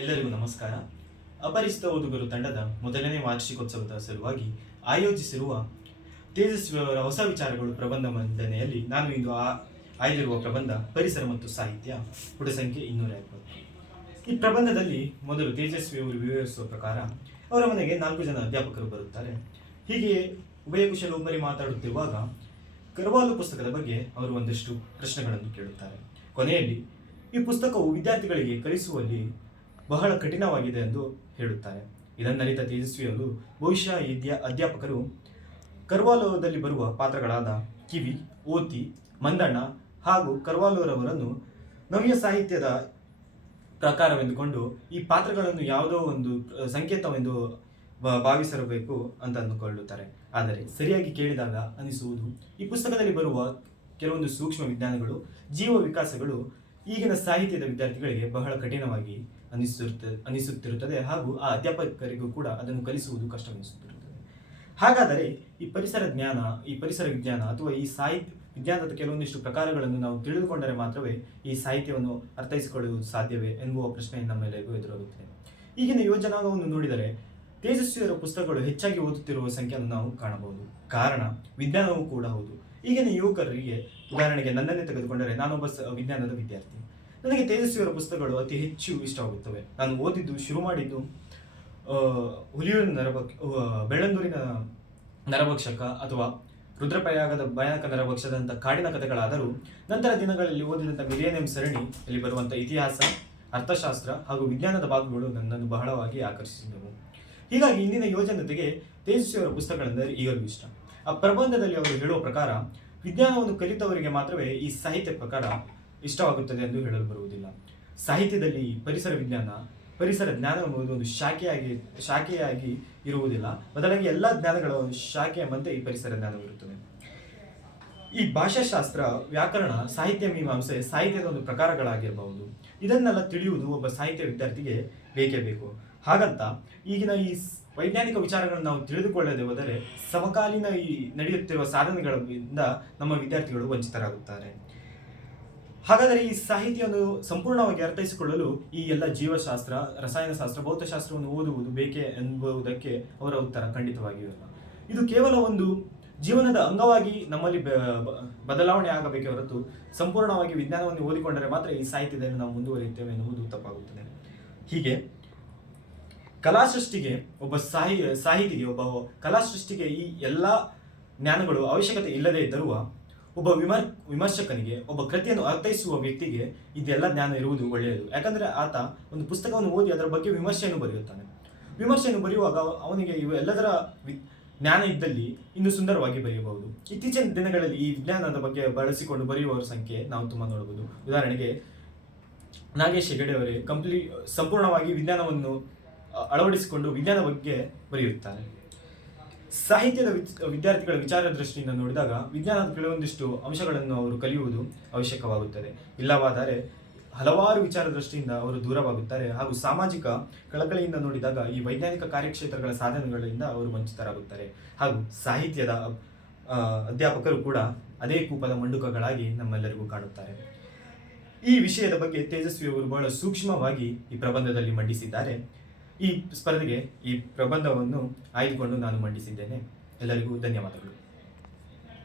ಎಲ್ಲರಿಗೂ ನಮಸ್ಕಾರ. ಅಪರಿಚಿತ ಓದುಗರು ತಂಡದ ಮೊದಲನೇ ವಾರ್ಷಿಕೋತ್ಸವದ ಸಲುವಾಗಿ ಆಯೋಜಿಸಿರುವ ತೇಜಸ್ವಿ ಅವರ ಹೊಸ ವಿಚಾರಗಳು ಪ್ರಬಂಧ ಮಂಡನೆಯಲ್ಲಿ ನಾನು ಇಂದು ಆ ಆಯ್ದಿರುವ ಪ್ರಬಂಧ, ಪರಿಸರ ಮತ್ತು ಸಾಹಿತ್ಯ ಪುಟ ಸಂಖ್ಯೆ ಇನ್ನೂರ ಎಪ್ಪತ್ತು. ಈ ಪ್ರಬಂಧದಲ್ಲಿ ಮೊದಲು ತೇಜಸ್ವಿ ಅವರು ವಿವರಿಸುವ ಪ್ರಕಾರ ಅವರ ಮನೆಗೆ ನಾಲ್ಕು ಜನ ಅಧ್ಯಾಪಕರು ಬರುತ್ತಾರೆ. ಹೀಗೆ ಉಭಯ ಕುಶಲೊಬ್ಬರಿ ಮಾತಾಡುತ್ತಿರುವಾಗ ಕರವಾಲು ಪುಸ್ತಕದ ಬಗ್ಗೆ ಅವರು ಒಂದಷ್ಟು ಪ್ರಶ್ನೆಗಳನ್ನು ಕೇಳುತ್ತಾರೆ. ಕೊನೆಯಲ್ಲಿ, ಈ ಪುಸ್ತಕವು ವಿದ್ಯಾರ್ಥಿಗಳಿಗೆ ಕಲಿಸುವಲ್ಲಿ ಬಹಳ ಕಠಿಣವಾಗಿದೆ ಎಂದು ಹೇಳುತ್ತಾರೆ. ಇದನ್ನರಿತ ತೇಜಸ್ವಿ ಅವರು ಬಹುಶಃ ಈ ಅಧ್ಯ- ಅಧ್ಯಾಪಕರು ಕರ್ವಾಲೋದಲ್ಲಿ ಬರುವ ಪಾತ್ರಗಳಾದ ಕಿವಿ, ಓತಿ, ಮಂದಣ್ಣ ಹಾಗೂ ಕರ್ವಾಲೋರವರನ್ನು ನವ್ಯ ಸಾಹಿತ್ಯದ ಪ್ರಕಾರವೆಂದುಕೊಂಡು ಈ ಪಾತ್ರಗಳನ್ನು ಯಾವುದೋ ಒಂದು ಸಂಕೇತವೆಂದು ಭಾವಿಸಿರಬೇಕು ಅಂತ ಅಂದುಕೊಳ್ಳುತ್ತಾರೆ. ಆದರೆ ಸರಿಯಾಗಿ ಕೇಳಿದಾಗ ಅನಿಸುವುದು, ಈ ಪುಸ್ತಕದಲ್ಲಿ ಬರುವ ಕೆಲವೊಂದು ಸೂಕ್ಷ್ಮ ವಿಜ್ಞಾನಗಳು, ಜೀವ ವಿಕಾಸಗಳು ಈಗಿನ ಸಾಹಿತ್ಯದ ವಿದ್ಯಾರ್ಥಿಗಳಿಗೆ ಬಹಳ ಕಠಿಣವಾಗಿ ಅನಿಸುತ್ತ, ಅನಿಸುತ್ತಿರುತ್ತದೆ ಹಾಗೂ ಆ ಅಧ್ಯಾಪಕರಿಗೂ ಕೂಡ ಅದನ್ನು ಕಲಿಸುವುದು ಕಷ್ಟವೆನಿಸುತ್ತಿರುತ್ತದೆ. ಹಾಗಾದರೆ ಈ ಪರಿಸರ ಜ್ಞಾನ, ಈ ಪರಿಸರ ವಿಜ್ಞಾನ ಅಥವಾ ಈ ಸಾಹಿತ್ಯ, ವಿಜ್ಞಾನದ ಕೆಲವೊಂದಿಷ್ಟು ಪ್ರಕಾರಗಳನ್ನು ನಾವು ತಿಳಿದುಕೊಂಡರೆ ಮಾತ್ರವೇ ಈ ಸಾಹಿತ್ಯವನ್ನು ಅರ್ಥೈಸಿಕೊಳ್ಳುವುದು ಸಾಧ್ಯವೇ ಎನ್ನುವ ಪ್ರಶ್ನೆ ನಮ್ಮೆಲ್ಲರಿಗೂ ಎದುರಾಗುತ್ತದೆ. ಈಗಿನ ಯೋಜನಾಂಗವನ್ನು ನೋಡಿದರೆ ತೇಜಸ್ವಿಯರ ಪುಸ್ತಕಗಳು ಹೆಚ್ಚಾಗಿ ಓದುತ್ತಿರುವ ಸಂಖ್ಯೆಯನ್ನು ನಾವು ಕಾಣಬಹುದು. ಕಾರಣ, ವಿಜ್ಞಾನವೂ ಕೂಡ ಹೌದು. ಈಗಿನ ಯುವಕರಿಗೆ ಉದಾಹರಣೆಗೆ ನನ್ನನ್ನೇ ತೆಗೆದುಕೊಂಡರೆ ನಾನೊಬ್ಬ ವಿಜ್ಞಾನದ ವಿದ್ಯಾರ್ಥಿ. ನನಗೆ ತೇಜಸ್ವಿಯವರ ಪುಸ್ತಕಗಳು ಅತಿ ಹೆಚ್ಚು ಇಷ್ಟವಾಗುತ್ತವೆ ನಾನು ಓದಿದ್ದು, ಶುರು ಮಾಡಿದ್ದು ಹುಲಿಯೂರಿನ ನರಭಕ್ಷ ಬೆಳ್ಳಂದೂರಿನ ನರಭಕ್ಷಕ ಅಥವಾ ರುದ್ರಪ್ರಯಾಗದ ಭಯಾನಕ ನರಭಕ್ಷದಂಥ ಕಾಡಿನ ಕಥೆಗಳಾದರೂ ನಂತರ ದಿನಗಳಲ್ಲಿ ಓದಿದಂಥ ಮಿಲಿಯನಿಯಂ ಸರಣಿ ಅಲ್ಲಿ ಬರುವಂಥ ಇತಿಹಾಸ, ಅರ್ಥಶಾಸ್ತ್ರ ಹಾಗೂ ವಿಜ್ಞಾನದ ಭಾಗಗಳು ನನ್ನನ್ನು ಬಹಳವಾಗಿ ಆಕರ್ಷಿಸಿದವು. ಹೀಗಾಗಿ ಇಂದಿನ ಯೋಜನೆಗೆ ತೇಜಸ್ವಿಯವರ ಪುಸ್ತಕಗಳೆಂದರೆ ಈಗಲೂ ಇಷ್ಟ. ಆ ಪ್ರಬಂಧದಲ್ಲಿ ಅವರು ಹೇಳುವ ಪ್ರಕಾರ, ವಿಜ್ಞಾನವನ್ನು ಕಲಿತವರಿಗೆ ಮಾತ್ರವೇ ಈ ಸಾಹಿತ್ಯ ಪ್ರಕಾರ ಇಷ್ಟವಾಗುತ್ತದೆ ಎಂದು ಹೇಳಲು ಬರುವುದಿಲ್ಲ. ಸಾಹಿತ್ಯದಲ್ಲಿ ಪರಿಸರ ವಿಜ್ಞಾನ, ಪರಿಸರ ಜ್ಞಾನ ಎಂಬುದು ಒಂದು ಶಾಖೆಯಾಗಿ ಶಾಖೆಯಾಗಿ ಇರುವುದಿಲ್ಲ. ಬದಲಾಗಿ ಎಲ್ಲ ಜ್ಞಾನಗಳ ಒಂದು ಶಾಖೆಯ ಎಂಬಂತೆ ಈ ಪರಿಸರ ಜ್ಞಾನವಿರುತ್ತದೆ ಈ ಭಾಷಾಶಾಸ್ತ್ರ, ವ್ಯಾಕರಣ, ಸಾಹಿತ್ಯ ಮೀಮಾಂಸೆ ಸಾಹಿತ್ಯದ ಒಂದು ಪ್ರಕಾರಗಳಾಗಿರಬಹುದು. ಇದನ್ನೆಲ್ಲ ತಿಳಿಯುವುದು ಒಬ್ಬ ಸಾಹಿತ್ಯ ವಿದ್ಯಾರ್ಥಿಗೆ ಬೇಕೇ ಬೇಕು. ಹಾಗಂತ ಈಗಿನ ಈ ವೈಜ್ಞಾನಿಕ ವಿಚಾರಗಳನ್ನು ನಾವು ತಿಳಿದುಕೊಳ್ಳದೆ ಹೋದರೆ ಸಮಕಾಲೀನ ಈ ನಡೆಯುತ್ತಿರುವ ಸಾಧನೆಗಳಿಂದ ನಮ್ಮ ವಿದ್ಯಾರ್ಥಿಗಳು ವಂಚಿತರಾಗುತ್ತಾರೆ. ಹಾಗಾದರೆ ಈ ಸಾಹಿತ್ಯವನ್ನು ಸಂಪೂರ್ಣವಾಗಿ ಅರ್ಥೈಸಿಕೊಳ್ಳಲು ಈ ಎಲ್ಲ ಜೀವಶಾಸ್ತ್ರ, ರಸಾಯನಶಾಸ್ತ್ರ, ಭೌತಶಾಸ್ತ್ರವನ್ನು ಓದುವುದು ಬೇಕೇ ಎಂಬುದಕ್ಕೆ ಅವರ ಉತ್ತರ ಖಂಡಿತವಾಗಿಯೂ ಇಲ್ಲ. ಇದು ಕೇವಲ ಒಂದು ಜೀವನದ ಅಂಗವಾಗಿ ನಮ್ಮಲ್ಲಿ ಬದಲಾವಣೆ ಆಗಬೇಕೆ ಹೊರತು ಸಂಪೂರ್ಣವಾಗಿ ವಿಜ್ಞಾನವನ್ನು ಓದಿಕೊಂಡರೆ ಮಾತ್ರ ಈ ಸಾಹಿತ್ಯದಲ್ಲಿ ನಾವು ಮುಂದುವರಿಯುತ್ತೇವೆ ಎನ್ನುವುದು ತಪ್ಪಾಗುತ್ತದೆ. ಹೀಗೆ ಕಲಾ ಸೃಷ್ಟಿಗೆ ಒಬ್ಬ ಸಾಹಿ, ಸಾಹಿತಿಗೆ ಒಬ್ಬ ಕಲಾ ಸೃಷ್ಟಿಗೆ ಈ ಎಲ್ಲ ಜ್ಞಾನಗಳು ಅವಶ್ಯಕತೆ ಇಲ್ಲದೇ ಇದ್ದರೂ ಒಬ್ಬ ವಿಮರ್, ವಿಮರ್ಶಕನಿಗೆ, ಒಬ್ಬ ಕೃತಿಯನ್ನು ಅರ್ಥೈಸುವ ವ್ಯಕ್ತಿಗೆ ಇದೆಲ್ಲ ಜ್ಞಾನ ಇರುವುದು ಒಳ್ಳೆಯದು. ಯಾಕಂದ್ರೆ ಆತ ಒಂದು ಪುಸ್ತಕವನ್ನು ಓದಿ ಅದರ ಬಗ್ಗೆ ವಿಮರ್ಶೆಯನ್ನು ಬರೆಯುತ್ತಾನೆ. ವಿಮರ್ಶೆಯನ್ನು ಬರೆಯುವಾಗ ಅವನಿಗೆ ಇವೆಲ್ಲದರ ವಿ- ಜ್ಞಾನ ಇದ್ದಲ್ಲಿ ಇನ್ನು ಸುಂದರವಾಗಿ ಬರೆಯಬಹುದು. ಇತ್ತೀಚಿನ ದಿನಗಳಲ್ಲಿ ಈ ವಿಜ್ಞಾನದ ಬಗ್ಗೆ ಬಳಸಿಕೊಂಡು ಬರೆಯುವವರ ಸಂಖ್ಯೆ ನಾವು ತುಂಬ ನೋಡಬಹುದು. ಉದಾಹರಣೆಗೆ, ನಾಗೇಶ್ ಹೆಗಡೆ ಅವರೇ ಕಂಪ್ಲೀಟ್ ಸಂಪೂರ್ಣವಾಗಿ ವಿಜ್ಞಾನವನ್ನು ಅಳವಡಿಸಿಕೊಂಡು ವಿಜ್ಞಾನ ಬಗ್ಗೆ ಬರೆಯುತ್ತಾರೆ. ಸಾಹಿತ್ಯದ ವಿದ್- ವಿದ್ಯಾರ್ಥಿಗಳ ವಿಚಾರ ದೃಷ್ಟಿಯಿಂದ ನೋಡಿದಾಗ ವಿಜ್ಞಾನದ ಕೆಲವೊಂದಿಷ್ಟು ಅಂಶಗಳನ್ನು ಅವರು ಕಲಿಯುವುದು ಅವಶ್ಯಕವಾಗುತ್ತದೆ. ಇಲ್ಲವಾದರೆ ಹಲವಾರು ವಿಚಾರ ದೃಷ್ಟಿಯಿಂದ ಅವರು ದೂರವಾಗುತ್ತಾರೆ ಹಾಗೂ ಸಾಮಾಜಿಕ ಕಳಕಳಿಯಿಂದ ನೋಡಿದಾಗ ಈ ವೈಜ್ಞಾನಿಕ ಕಾರ್ಯಕ್ಷೇತ್ರಗಳ ಸಾಧನೆಗಳಿಂದ ಅವರು ವಂಚಿತರಾಗುತ್ತಾರೆ. ಹಾಗೂ ಸಾಹಿತ್ಯದ ಅಧ್ಯಾಪಕರು ಕೂಡ ಅದೇ ಕೂಪದ ಮಂಡುಕಗಳಾಗಿ ನಮ್ಮೆಲ್ಲರಿಗೂ ಕಾಣುತ್ತಾರೆ. ಈ ವಿಷಯದ ಬಗ್ಗೆ ತೇಜಸ್ವಿ ಅವರು ಬಹಳ ಸೂಕ್ಷ್ಮವಾಗಿ ಈ ಪ್ರಬಂಧದಲ್ಲಿ ಮಂಡಿಸಿದ್ದಾರೆ. ಈ ಸ್ಪರ್ಧೆಗೆ ಈ ಪ್ರಬಂಧವನ್ನು ಆಯ್ದುಕೊಂಡು ನಾನು ಮಂಡಿಸಿದ್ದೇನೆ. ಎಲ್ಲರಿಗೂ ಧನ್ಯವಾದಗಳು.